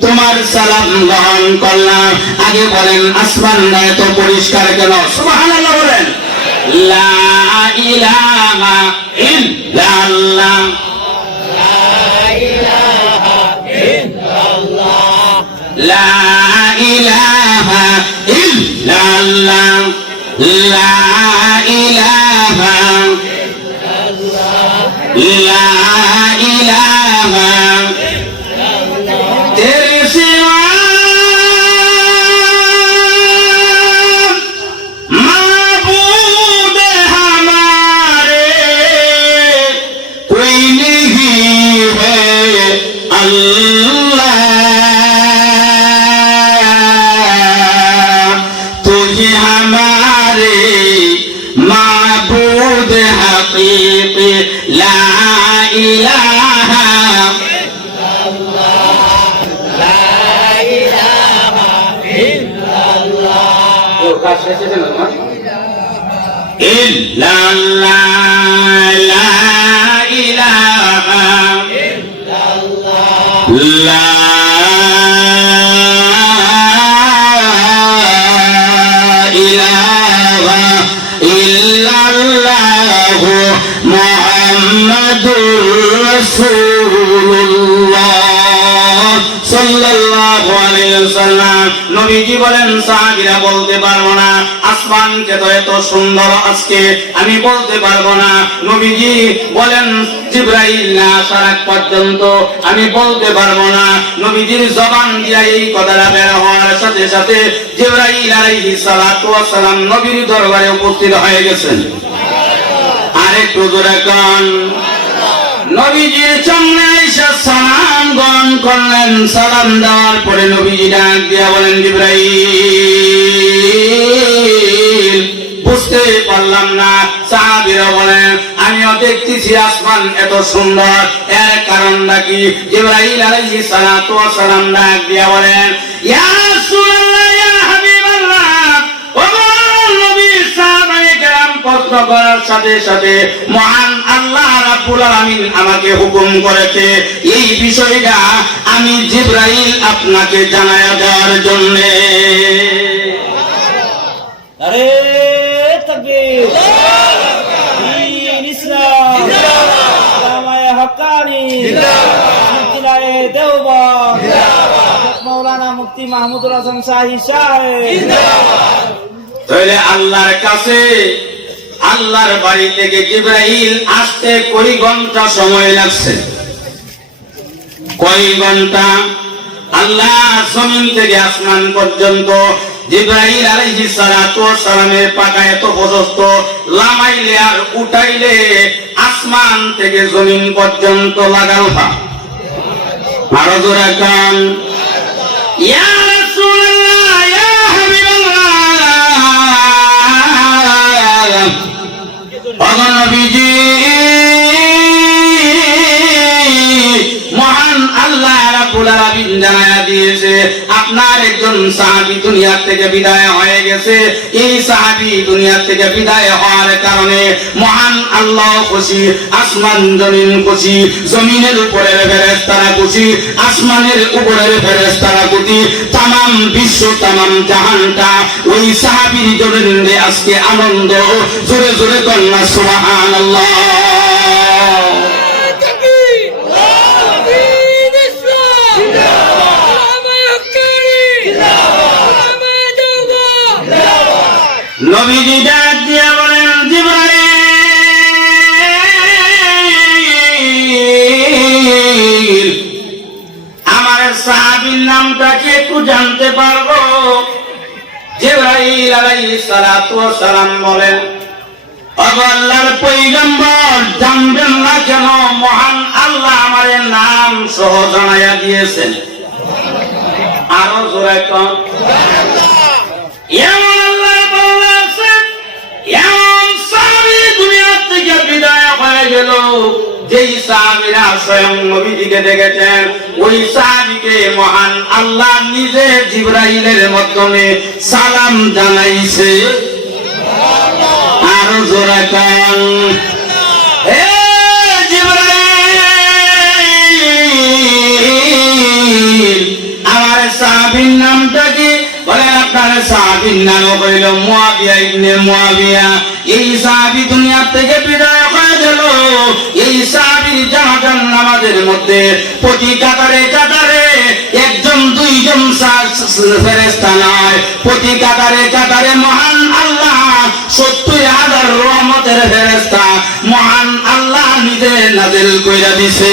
তোমার সালাম গ্রহণ করলাম। আগে বলেন আসমান এত পরিষ্কার কেন? বলেন। ইল্লাল্লাহ। লা লা ہمارے معبود حقیق لا الہ اللہ اللہ সাহাবীরা বলতে পারব না। আসমানকে তো এত সুন্দর আজকে আমি বলতে পারব না। নবীজি বলেন, জিব্রাইল না আসার পর্যন্ত আমি বলতে পারব না। নবীজির জবান দিয়া এই কথাটা বের হওয়ার সাথে সাথে জিব্রাইল আলাইহিস সালাতু ওয়াস সালাম নবীর দরবারে উপস্থিত হয়ে গেছেন। আরেকটু জোরে কান। নবীজির সামনে এসে সালাম গ্রহণ করলেন। সালাম দেওয়ার পরে নবীজি ডাক দিয়া বলেন, জিব্রাইল, বুঝতে পারলাম না। সাহাবীরা বলেন, আমিও দেখতেছি আসমান এত সুন্দর। এর কারণটা কি? জিব্রাইল আলাইহিস সালাতু ওয়াস সালাম ডাক দিয়া বলেন, ইয়া রাসূলুল্লাহ, ইয়া হাবিবাল্লাহ, ও নবীর সাহাবায়ে কেরাম, প্রশ্ন করার সাথে সাথে মহান আল্লাহ রাব্বুল আলামিন আমাকে হুকুম করেছে এই বিষয়টা আমি জিব্রাইল আপনাকে জানায়া দেওয়ার জন্য। আরে তাকবীর। মাওলানা মুফতি মাহমুদুল হাসান শাহী সাহেব। তাহলে আল্লাহর কাছে আল্লাহর বাড়ি থেকে জিব্রাইল আসতে কই ঘণ্টা সময় লাগছে? কয় ঘণ্টা? আল্লাহ জমিন থেকে আসমান পর্যন্ত জিব্রাইল আলাইহিস সালাতু সালামের পাকা এত প্রশস্ত লামাইলে আর উঠাইলে আসমান থেকে জমিন পর্যন্ত লাগাল আরও জোরে কান। ইয়া অগণবিজি মহান একজন সাহাবী দুনিয়া থেকে বিদায় হয়ে গেছে। এই সাহাবী দুনিয়া থেকে বিদায় হওয়ার কারণে মহান আল্লাহ খুশি, আসমান জমিন খুশি, জমিনের উপরের ফেরেশতারা খুশি, আসমানের উপরের ফেরেশতারা খুশি। তামাম বিশ্ব, তামাম জাহানটা ওই সাহাবীর জন্য আজকে আনন্দ, জোরে জোরে কন্যা সুবহানাল্লাহ। নবীজি ডাক দিয়া বলেন জিব্রাইল! আমার সাহাবীর নামটা কি একটু জানতে পারব? জিব্রাইল আলাইহিস সালাতু ওয়াস সালাম বলেন আল্লাহর পয়গম্বর জানবেন না কেন মহান আল্লাহ আমারে নাম সহ জানাইয়া দিয়েছেন। আরও জোরে কম হয়ে গেল? যেই সাহাবীরা স্বয়ং নবীজিকে দেখেছেন, ওই সাহাবীকে মহান আল্লাহ নিজে জিব্রাইলের মাধ্যমে সালাম জানাইছে। আরও জোরে জিবরাইল, আমার সাহাবীর নামটা কি? বলেন, আপনার সাহাবীর নাম হইল মুয়াবিয়া ইবনে মুয়াবিয়া। এই সাহাবি দুনিয়া থেকে বিদায় গেল। এই সাহাবীর জানাজান নামাজের মধ্যে প্রতি কাতারে কাতারে একজন, দুইজন প্রতি কাতারে কাতারে মহান আল্লাহ, সত্তর হাজার রহমতের ফেরেস্তা মহান আল্লাহ নিজে নাজেল কইরা দিছে।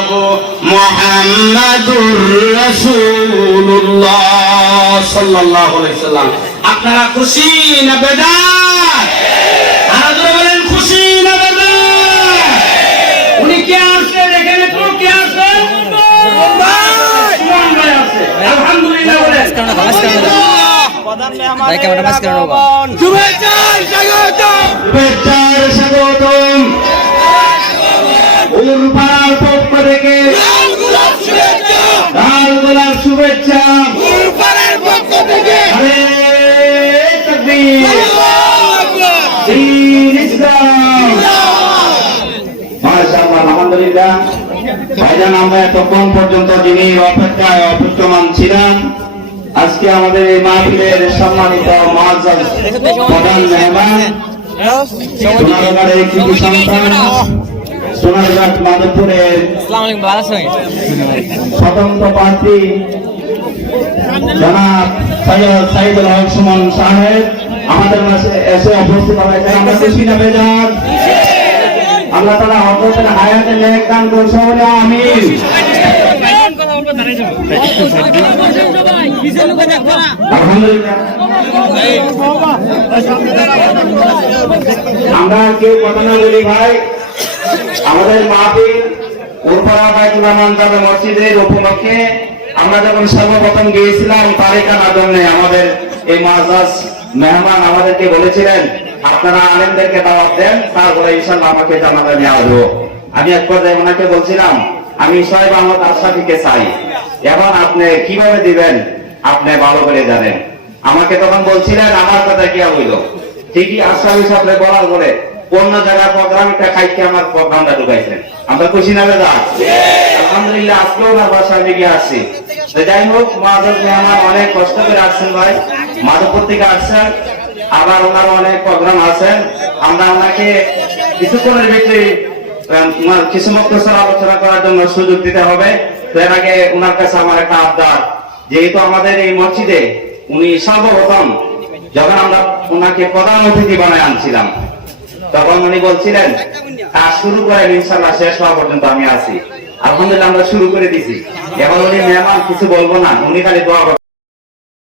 ইল্লাল্লাহ মুহাম্মাদুর রাসূলুল্লাহ সাল্লাল্লাহু আলাইহি সাল্লাম। আপনারা খুশি না বেজার আর বলেন খুশি না বেজার উনি কে আসছেন এখানে? তো কে আসছেন সুমন ভাই আছে আলহামদুলিল্লাহ বলেন। প্রধান মেহমান ভাই, ক্যামেরা মাঝখানে রাখো। শুভেচ্ছার স্বাগতম। শুভেচ্ছার স্বাগতম। উলপাড়ার পক্ষ থেকে লাল গোলাপ শুভেচ্ছা। পক্ষ থেকে আরে তাকবীর আলহামদুলিল্লাহ। ভাইজান আমরা এতক্ষণ পর্যন্ত যিনি অপেক্ষায় অপেক্ষমান ছিলাম আজকে আমাদের এই মাহফিলের সম্মানিত প্রধান মেহমান। সন্তান সোনারঘাট মাধবপুরের স্বতন্ত্র প্রার্থী জনাব সৈয়দ সাইদুল হক সুমন সাহেব আমাদের মাঝে এসে উপস্থিত হয়েছে আমরা খুশি না বেজার? আল্লাহ তালা হজরতের হায়াতে নেক দান করছে বলে আলহামদুলিল্লাহ। আমরা কেউ কথা না বলি ভাই। আমাদের মাহফিল মসজিদের উপলক্ষে আমরা যখন সর্বপ্রথম গিয়েছিলাম তারিকা জন্য আমাদের এই মাজাজ মেহমান আমাদেরকে বলেছিলেন, আপনারা আলেমদেরকে দাওয়াত দেন, তারপরে ইনশাল্লাহ আমাকে জানাতে নিয়ে আসব। আমি এক পর্যায়ে ওনাকে বলছিলাম, আমি সাহেব আহমদ আশরাফিকে চাই। এখন আপনি কীভাবে দিবেন? আপনি ভালো করে জানেন। আমাকে তখন বলছিলেন, আমার কথা কি হইল? ঠিকই আশরাফি সাহেব বলার বলে অন্য খাইতে আমার প্রোগ্রামটা ঢুকাইছেন আমরা খুশি না বেদা আলহামদুলিল্লাহ আজকে ওনার আসছি। যাই হোক মাধব অনেক কষ্ট করে আসছেন ভাই। মাধবপুর থেকে আসছেন, আবার ওনার অনেক প্রোগ্রাম আছেন আমরা ওনাকে কিছুক্ষণের ভিতরে কিছু আলোচনা করার জন্য সুযোগ দিতে হবে। এর আগে ওনার কাছে আমার একটা আবদার। যেহেতু আমাদের এই মসজিদে উনি সর্বপ্রথম, যখন আমরা ওনাকে প্রধান অতিথি বানায় আনছিলাম তখন উনি বলছিলেন কাজ শুরু করেন, ইনশাল্লাহ শেষ হওয়া পর্যন্ত আমি আছি আলহামদুলিল্লাহ, আমরা শুরু করে দিছি এখন উনি মেহমান, কিছু বলব না, উনি খালি দোয়া।